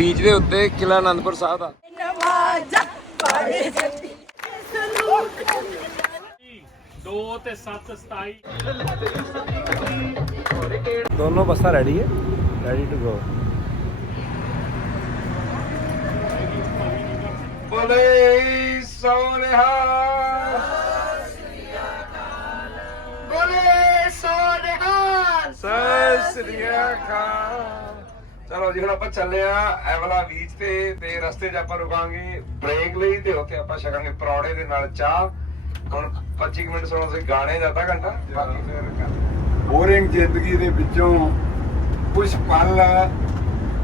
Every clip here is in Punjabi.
ਬੀਚ ਦੇ ਉੱਤੇ ਕਿਲਾ ਆਨੰਦਪੁਰ ਸਾਹਿਬ ਦਾ। ਨਵਾਜਾ ਪਾੜੇ ਜੱਟੀ ਸਲੂਟ 2 ਤੇ 7 27 ਦੋਨੋਂ ਬੱਸਾਂ ਰੈਡੀ ਹੈ ਰੈਡੀ ਟੂ ਗੋ ਬੋਲੇ ਸੋਨਿਹਾ ਬੋਲੇ ਸੋਨਿਹਾਲ ਸਤਿ ਸ੍ਰੀ ਅਕਾਲ। ਚਲੋ ਜੀ ਹੁਣ ਆਪਾਂ ਚੱਲੇ ਆ ਐਵਲਾ ਬੀਚ ਤੇ ਤੇ ਰਸਤੇ 'ਚ ਆਪਾਂ ਰੁਕਾਂਗੇ ਬ੍ਰੇਕ ਲਈ ਤੇ ਉੱਥੇ ਆਪਾਂ ਛਕਾਂਗੇ ਪਰੌੜੇ ਦੇ ਨਾਲ ਚਾਹ। ਹੁਣ 25 ਕੁ ਮਿੰਟ ਸੁਣੋ ਅਸੀਂ ਗਾਣੇ ਦਾ ਅੱਧਾ ਘੰਟਾ। ਬਾਕੀ ਫਿਰ ਕਰ ਬੋਰਿੰਗ ਜ਼ਿੰਦਗੀ ਦੇ ਵਿੱਚੋਂ ਕੁਝ ਪਲ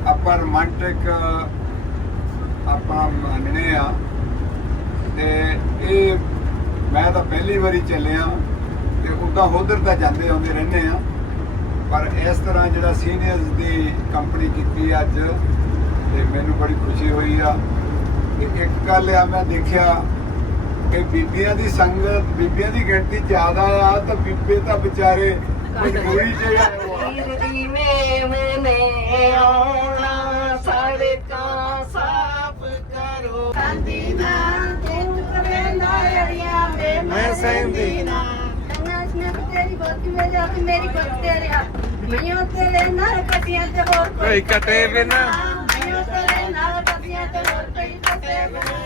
ਆਪਾਂ ਰੋਮਾਂਟਿਕ ਆਪਾਂ ਮੰਨਣੇ ਆ ਤੇ ਇਹ ਮੈਂ ਤਾਂ ਪਹਿਲੀ ਵਾਰੀ ਚੱਲਿਆ ਤੇ ਉਦਾਂ ਉਧਰ ਤਾਂ ਜਾਂਦੇ ਆਉਂਦੇ ਰਹਿੰਦੇ ਆ ਪਰ ਇਸ ਤਰ੍ਹਾਂ ਜਿਹੜਾ ਸੀਨੀਅਰਸ ਦੀ ਕੰਪਨੀ ਕੀਤੀ ਅੱਜ ਤੇ ਮੈਨੂੰ ਬੜੀ ਖੁਸ਼ੀ ਹੋਈ ਆ। ਕਿ ਇੱਕ ਗੱਲ ਆ ਮੈਂ ਦੇਖਿਆ ਕਿ ਬੀਬੀਆਂ ਦੀ ਸੰਗਤ ਬੀਬੀਆਂ ਦੀ ਗਿਣਤੀ ਜ਼ਿਆਦਾ ਆ ਤਾਂ ਬੀਬੇ ਤਾਂ ਵਿਚਾਰੇ ਮਜਬੂਰੀ 'ਚ ਆ। ਨੇ ਤੂੰ ਮੈਂ ਸੰਦੀ ਨਾ ਤੇਰੀ ਮੇ ਜਾ ਕੇ ਮੇਰੀ ਗੋਦੀ ਤੇਰੇ ਹੱਥ ਮਈਓ ਤੇਰੇ ਨਾਲ ਕਟੀਆਂ ਤੇ ਹੋਰ ਕੋਈ ਕਟੇ ਬਿਨਾ ਮਈਓ ਤੇਰੇ ਨਾਲ ਕਟੀਆਂ ਤੇ ਹੋਰ ਕੋਈ ਕਟੇ ਬਿਨਾ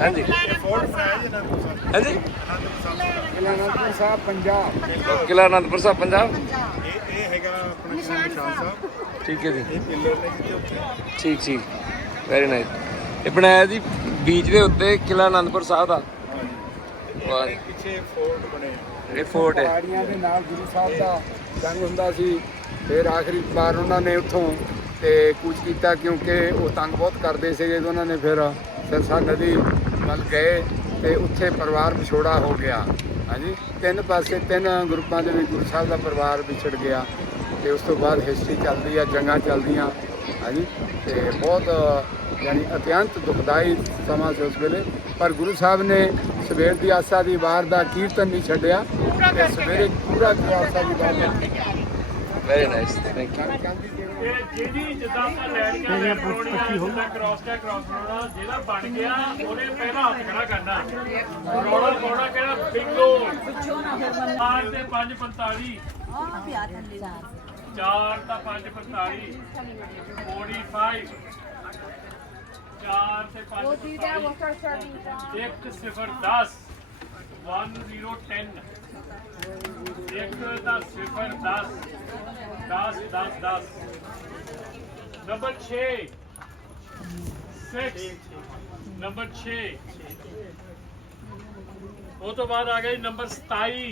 ਹਾਂਜੀ। ਹਾਂਜੀ? ਅਨੰਦਪੁਰ ਸਾਹਿਬ, ਪੰਜਾਬ। ਕਿਲਾ ਆਨੰਦਪੁਰ ਸਾਹਿਬ ਪੰਜਾਬ ਇਹ ਇਹ ਹੈਗਾ ਆਪਣਾ ਨਿਸ਼ਾਨ ਸਾਹਿਬ ਠੀਕ ਹੈ ਜੀ। ਇਹ ਪਿੱਲਰ ਨੇ ਜਿੱਥੇ ਉੱਥੇ ਠੀਕ ਠੀਕ। ਵੈਰੀ ਨਾਈਸ ਇਹ ਬਣਾਇਆ ਜੀ ਬੀਚ ਦੇ ਉੱਤੇ ਕਿਲਾ ਅਨੰਦਪੁਰ ਸਾਹਿਬ ਦਾ। ਵਾਹ ਪਿੱਛੇ ਫੋਰਟ ਬਣੇ ਇਹ ਫੋਰਟ ਹੈ। ਪਹਾੜੀਆਂ ਦੇ ਨਾਲ ਗੁਰੂ ਸਾਹਿਬ ਦਾ ਜੰਗ ਹੁੰਦਾ ਸੀ। ਫਿਰ ਆਖਰੀ ਵਾਰ ਉਹਨਾਂ ਨੇ ਉੱਥੋਂ ਤੇ ਕੁਝ ਕੀਤਾ ਕਿਉਂਕਿ ਉਹ ਤੰਗ ਬਹੁਤ ਕਰਦੇ ਸੀਗੇ ਤੇ ਉਹਨਾਂ ਨੇ ਫਿਰ ਸਰਸਾ ਨਦੀ ਵੱਲ ਗਏ ਤੇ ਉੱਥੇ ਪਰਿਵਾਰ ਵਿਛੋੜਾ ਹੋ ਗਿਆ। ਹਾਂਜੀ। ਤਿੰਨ ਪਾਸੇ ਤਿੰਨ ਗਰੁੱਪਾਂ ਦੇ ਵਿੱਚ ਗੁਰੂ ਸਾਹਿਬ ਦਾ ਪਰਿਵਾਰ ਵਿਛੜ ਗਿਆ ਤੇ ਉਸ ਤੋਂ ਬਾਅਦ ਹਿਸਟਰੀ ਚੱਲਦੀ ਆ, ਜੰਗਾਂ ਚੱਲਦੀਆਂ। ਹਾਂਜੀ। ਤੇ ਬਹੁਤ, ਯਾਨੀ ਅਤਿਅੰਤ ਦੁਖਦਾਈ ਸਮਾਂ ਸੀ ਉਸ ਵੇਲੇ। ਪਰ ਗੁਰੂ ਸਾਹਿਬ ਨੇ ਸਵੇਰ ਦੀ ਆਸਾ ਦੀ ਵਾਰ ਦਾ ਕੀਰਤਨ ਨਹੀਂ ਛੱਡਿਆ ਤੇ ਸਵੇਰੇ ਪੂਰਾ Asa di Var very nice thank you ਇਹ ਜਿਹੜੀ ਜਿੱਦਾਂ ਆਪਾਂ ਲੈਣ ਕੇ ਲੈਣ ਬਣਾਉਣੀ ਆ ਕ੍ਰਾਸ ਦਾ ਕ੍ਰਾਸ ਬਣਾਉਣਾ ਜਿਹੜਾ ਬਣ ਗਿਆ ਉਹਨੇ ਪਹਿਲਾ ਹੱਥ ਖੜਾ ਕਰਨਾ ਰੋੜਾ ਪਾਉਣਾ ਕਿਹੜਾ ਬਿੰਗੋ 4 ਤੇ 545 4 ਤਾਂ 545 45 4 ਤੇ 5 ਇੱਕ ਸਿਫਰ 10 1010 ਇੱਕ ਦਾ ਸਿਫਰ 10 10 10 10 ਨੰਬਰ 6 6 ਨੰਬਰ 6 ਉਹ ਤੋਂ ਬਾਅਦ ਆ ਗਿਆ ਜੀ ਨੰਬਰ 27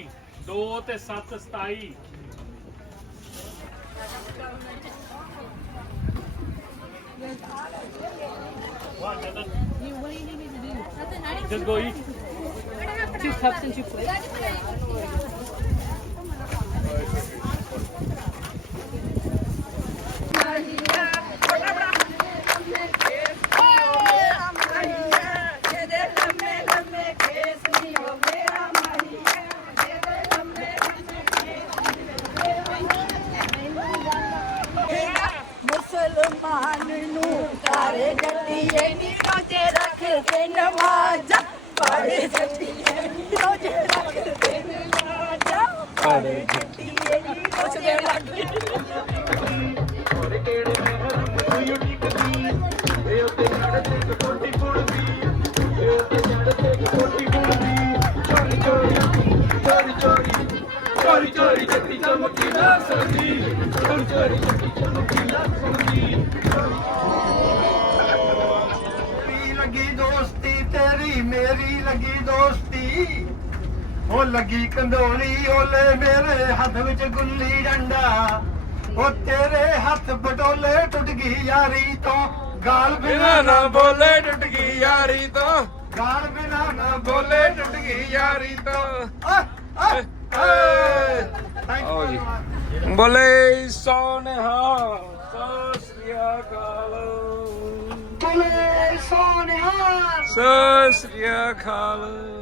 2 ਤੇ 7 27 What? Nothing? What do you need me to do? Nothing. I Just go eat. Two cups and two plates. ਮੁਸਲਮਾਨ ਨੂੰ ਤਾਰੇ ਜੱਟੀਏ ਨੀ ਰੋਜੇ ਰੱਖ ਕੇ ਨਵਾਜਾ ਪਾੜੇ ਜੱਟੀਏ ਨੀ ਰੋਜੇ ਰੱਖ ਕੇ ਨਵਾਜਾ ਪਾੜੇ ਜੱਟੀਏ ਨੀ ਰੋਜੇ ਰੱਖ ਕੇ ਓ ਚੋਰੀ ਚੋਰੀ ਜੱਤੀ ਚਮਕੀ ਨਾ ਸਕਦੀ ਚੋਰੀ ਚੋਰੀ ਜੱਤੀ ਚਮਕੀ ਨਾ ਸਕਦੀ ਮੇਰੀ ਲੱਗੀ ਦੋਸਤੀ ਤੇਰੀ ਮੇਰੀ ਲੱਗੀ ਦੋਸਤੀ। ਉਹ ਲੱਗੀ ਕੰਦੋਲੀ ਓਲੇ ਮੇਰੇ ਹੱਥ ਵਿੱਚ ਗੁੱਲੀ ਡੰਡਾ। ਉਹ ਤੇਰੇ ਹੱਥ ਬਟੋਲੇ ਟੁੱਟ ਗਈ ਯਾਰੀ ਤੋਂ। ਗਾਲ ਬਿਨਾ ਨਾ ਬੋਲੇ ਟੁੱਟ ਗਈ ਯਾਰੀ ਤੋਂ। ਗਾਲ ਬਿਨਾ ਨਾ ਬੋਲੇ ਟੁੱਟ ਗਈ ਯਾਰੀ ਤੋਂ। ਬੋਲੇ ਸੋਨਹਾ ਸਤਿ ਸ੍ਰੀ ਅਕਾਲ। ਬੋਲੇ ਸੋਨਿਆ ਸਤਿ ਸ੍ਰੀ ਅਕਾਲ।